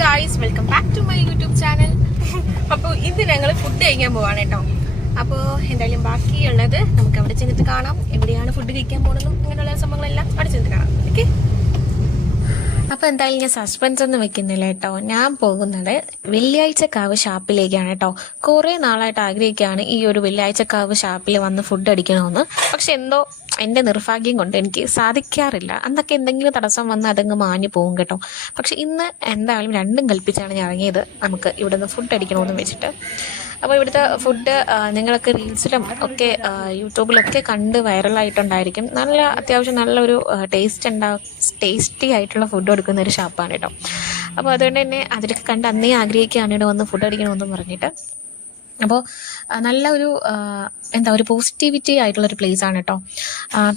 Guys, welcome back to my YouTube channel. അപ്പോൾ ഇന്ന് ഞങ്ങൾ ഫുഡ് കഴിക്കാൻ പോവാണ് കേട്ടോ. അപ്പോൾ എന്തായാലും ബാക്കിയുള്ളത് നമുക്ക് അവിടെ ചെന്നിട്ട് കാണാം. എവിടെയാണ് ഫുഡ് കഴിക്കാൻ പോകുന്നതും അങ്ങനെയുള്ള സംഭവങ്ങളെല്ലാം അവിടെ ചെന്നിട്ട് കാണാം. ഓക്കെ, അപ്പോൾ എന്തായാലും ഞാൻ സസ്പെൻസ് ഒന്നും വെക്കുന്നില്ല കേട്ടോ. ഞാൻ പോകുന്നത് വെള്ളിയാഴ്ചക്കാവ് ഷാപ്പിലേക്കാണ് കേട്ടോ. കുറേ നാളായിട്ട് ആഗ്രഹിക്കുകയാണ് ഈ ഒരു വെള്ളിയാഴ്ചക്കാവ് ഷാപ്പിൽ വന്ന് ഫുഡ് അടിക്കണമെന്ന്. പക്ഷെ എന്തോ എൻ്റെ നിർഭാഗ്യം കൊണ്ട് എനിക്ക് സാധിക്കാറില്ല. അന്നൊക്കെ എന്തെങ്കിലും തടസ്സം വന്ന് അതങ്ങ് മാഞ്ഞു പോകും കേട്ടോ. പക്ഷെ ഇന്ന് എന്തായാലും രണ്ടും കൽപ്പിച്ചാണ് ഞാൻ ഇറങ്ങിയത്, നമുക്ക് ഇവിടെ നിന്ന് ഫുഡ് അടിക്കണമെന്ന് വെച്ചിട്ട്. അപ്പോൾ ഇവിടുത്തെ ഫുഡ് നിങ്ങളൊക്കെ റീൽസിലും ഒക്കെ യൂട്യൂബിലൊക്കെ കണ്ട് വൈറലായിട്ടുണ്ടായിരിക്കും. നല്ല അത്യാവശ്യം നല്ലൊരു ടേസ്റ്റി ആയിട്ടുള്ള ഫുഡ് കൊടുക്കുന്ന ഒരു ഷാപ്പാണ് കേട്ടോ. അപ്പോൾ അതുകൊണ്ട് തന്നെ അതിലൊക്കെ കണ്ട് അന്നേ ആഗ്രഹിക്കുകയാണ് ഇവിടെ വന്ന് ഫുഡ് അടിക്കണമെന്ന് പറഞ്ഞിട്ട്. അപ്പോൾ നല്ല ഒരു ഒരു പോസിറ്റിവിറ്റി ആയിട്ടുള്ളൊരു പ്ലേസ് ആണ് കേട്ടോ.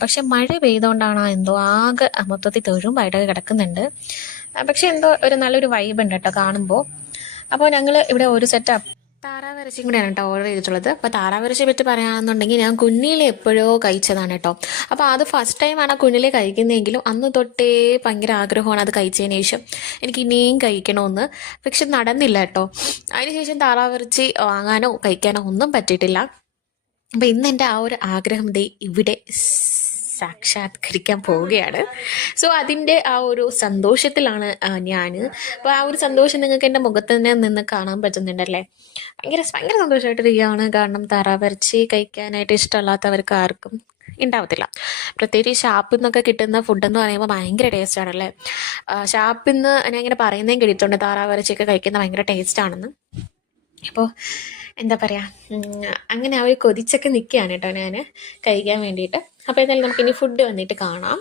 പക്ഷെ മഴ പെയ്തുകൊണ്ടാണ് എന്തോ ആകെ മൊത്തത്തിൽ തൊഴുമ്പായിട്ടൊക്കെ കിടക്കുന്നുണ്ട്. പക്ഷെ എന്തോ ഒരു നല്ലൊരു വൈബ് ഉണ്ട് കേട്ടോ കാണുമ്പോൾ. അപ്പോൾ ഞങ്ങൾ ഇവിടെ ഒരു സെറ്റ് താറാവിറച്ചിയും കൂടെയാണ് കേട്ടോ ഓർഡർ ചെയ്തിട്ടുള്ളത്. അപ്പോൾ താറാവിറച്ചിയെ പറ്റി പറയുകയാണെന്നുണ്ടെങ്കിൽ ഞാൻ കുഞ്ഞിലെ എപ്പോഴോ കഴിച്ചതാണ് കേട്ടോ. അപ്പോൾ അത് ഫസ്റ്റ് ടൈമാണ് കുഞ്ഞിലെ കഴിക്കുന്നതെങ്കിലും അന്ന് തൊട്ടേ ഭയങ്കര ആഗ്രഹമാണ് അത് കഴിച്ചതിന് ശേഷം എനിക്ക് ഇനിയും കഴിക്കണമെന്ന്. പക്ഷെ നടന്നില്ല കേട്ടോ. അതിനുശേഷം താറാവിറച്ചി വാങ്ങാനോ കഴിക്കാനോ ഒന്നും പറ്റിയിട്ടില്ല. അപ്പോൾ ഇന്ന് എൻ്റെ ആ ഒരു ആഗ്രഹം ഇവിടെ സാക്ഷാത്കരിക്കാൻ പോവുകയാണ്. സോ അതിൻ്റെ ആ ഒരു സന്തോഷത്തിലാണ് ഞാൻ. അപ്പോൾ ആ ഒരു സന്തോഷം നിങ്ങൾക്ക് എൻ്റെ മുഖത്ത് നിന്ന് കാണാൻ പറ്റുന്നുണ്ടല്ലേ. ഭയങ്കര സന്തോഷമായിട്ടിരിക്കുകയാണ്. കാരണം താറാവിറച്ചി കഴിക്കാനായിട്ട് ഇഷ്ടമല്ലാത്തവർക്ക് ആർക്കും ഉണ്ടാവത്തില്ല. പ്രത്യേകിച്ച് ഷാപ്പിൽ നിന്നൊക്കെ കിട്ടുന്ന ഫുഡെന്ന് പറയുമ്പോൾ ഭയങ്കര ടേസ്റ്റാണല്ലേ. ഷാപ്പിൽ നിന്ന് ഞാൻ ഇങ്ങനെ പറയുന്നതും കേട്ടിട്ടുണ്ട് താറാവിറച്ചിയൊക്കെ കഴിക്കുന്ന ഭയങ്കര ടേസ്റ്റാണെന്ന്. അപ്പോൾ എന്താ പറയുക, അങ്ങനെ ആ ഒരു കൊതിച്ചൊക്കെ നിൽക്കുകയാണ് കേട്ടോ ഞാൻ കഴിക്കാൻ വേണ്ടിയിട്ട്. അപ്പോൾ എന്തായാലും നമുക്കിനി ഫുഡ് വന്നിട്ട് കാണാം.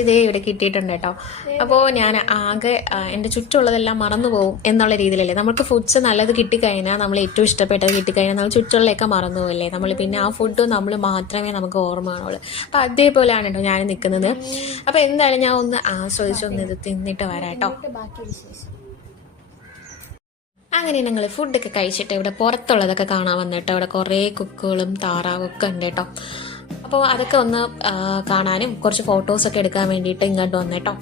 ഇതേ ഇവിടെ കിട്ടിയിട്ടുണ്ട് കേട്ടോ. അപ്പോൾ ഞാൻ ആകെ എൻ്റെ ചുറ്റുമുള്ളതെല്ലാം മറന്നു പോകും എന്നുള്ള രീതിയിലല്ലേ. നമുക്ക് ഫുഡ്സ് നല്ലത് കിട്ടിക്കഴിഞ്ഞാൽ, നമ്മൾ ഏറ്റവും ഇഷ്ടപ്പെട്ടത് കിട്ടിക്കഴിഞ്ഞാൽ നമ്മൾ ചുറ്റുള്ളതൊക്കെ മറന്നു പോകല്ലേ. നമ്മൾ പിന്നെ ആ ഫുഡ് നമ്മൾ മാത്രമേ നമുക്ക് ഓർമ്മ കാണുള്ളൂ. അപ്പോൾ അതേപോലെയാണ് കേട്ടോ ഞാൻ നിൽക്കുന്നത്. അപ്പോൾ എന്തായാലും ഞാൻ ഒന്ന് ആസ്വദിച്ചൊന്ന് ഇത് തിന്നിട്ട് വരാം കേട്ടോ. അങ്ങനെ ഞങ്ങൾ ഫുഡൊക്കെ കഴിച്ചിട്ട് ഇവിടെ പുറത്തുള്ളതൊക്കെ കാണാൻ വന്നിട്ടോ. ഇവിടെ കുറേ കുക്കുകളും താറാവും ഒക്കെ ഉണ്ട് കേട്ടോ. അപ്പോൾ അതൊക്കെ ഒന്ന് കാണാനും കുറച്ച് ഫോട്ടോസൊക്കെ എടുക്കാൻ വേണ്ടിയിട്ട് ഇങ്ങോട്ട് വന്നേട്ടോ.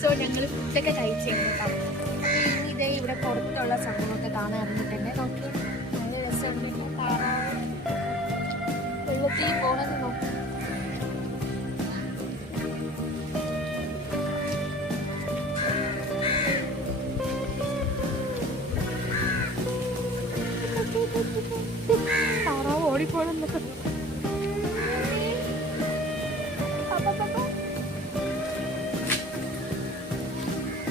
സോ ഞങ്ങൾ ഫുഡൊക്കെ കഴിച്ചു കേട്ടോ. ഇതേ ഇവിടെ പുറത്തുള്ള സംഭവമൊക്കെ കാണാൻ ഇറങ്ങിയിട്ടുണ്ട്. നോക്കി നല്ല രസമുണ്ട്. വെള്ളത്തിൽ പോകണമെന്ന് നോക്കി. താറാവ് ഓടിപ്പോണെന്നൊക്കെ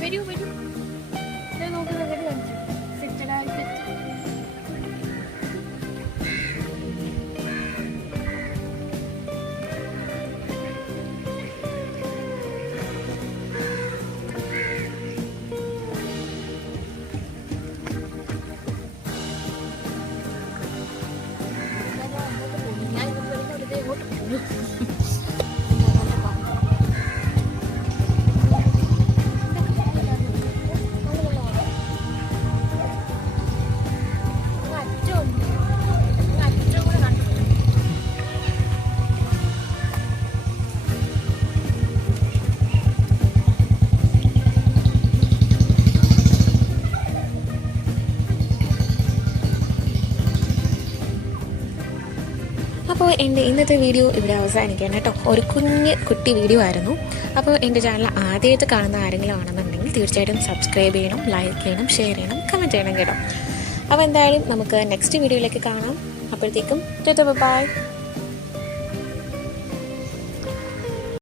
വരൂ നോക്കുന്നത് എങ്ങനെ കാണിച്ചു സെറ്റഡായിട്ട്. അപ്പോൾ എൻ്റെ ഇന്നത്തെ വീഡിയോ ഇവിടെ അവസാനിക്കുകയാണ് കേട്ടോ. ഒരു കുട്ടി വീഡിയോ ആയിരുന്നു. അപ്പോൾ എൻ്റെ ചാനൽ ആദ്യമായിട്ട് കാണുന്ന ആരെങ്കിലും ആണെന്നുണ്ടെങ്കിൽ തീർച്ചയായിട്ടും സബ്സ്ക്രൈബ് ചെയ്യണം, ലൈക്ക് ചെയ്യണം, ഷെയർ ചെയ്യണം, കമൻറ്റ് ചെയ്യണം കേട്ടോ. അപ്പോൾ എന്തായാലും നമുക്ക് നെക്സ്റ്റ് വീഡിയോയിലേക്ക് കാണാം. അപ്പോഴത്തേക്കും ബൈ.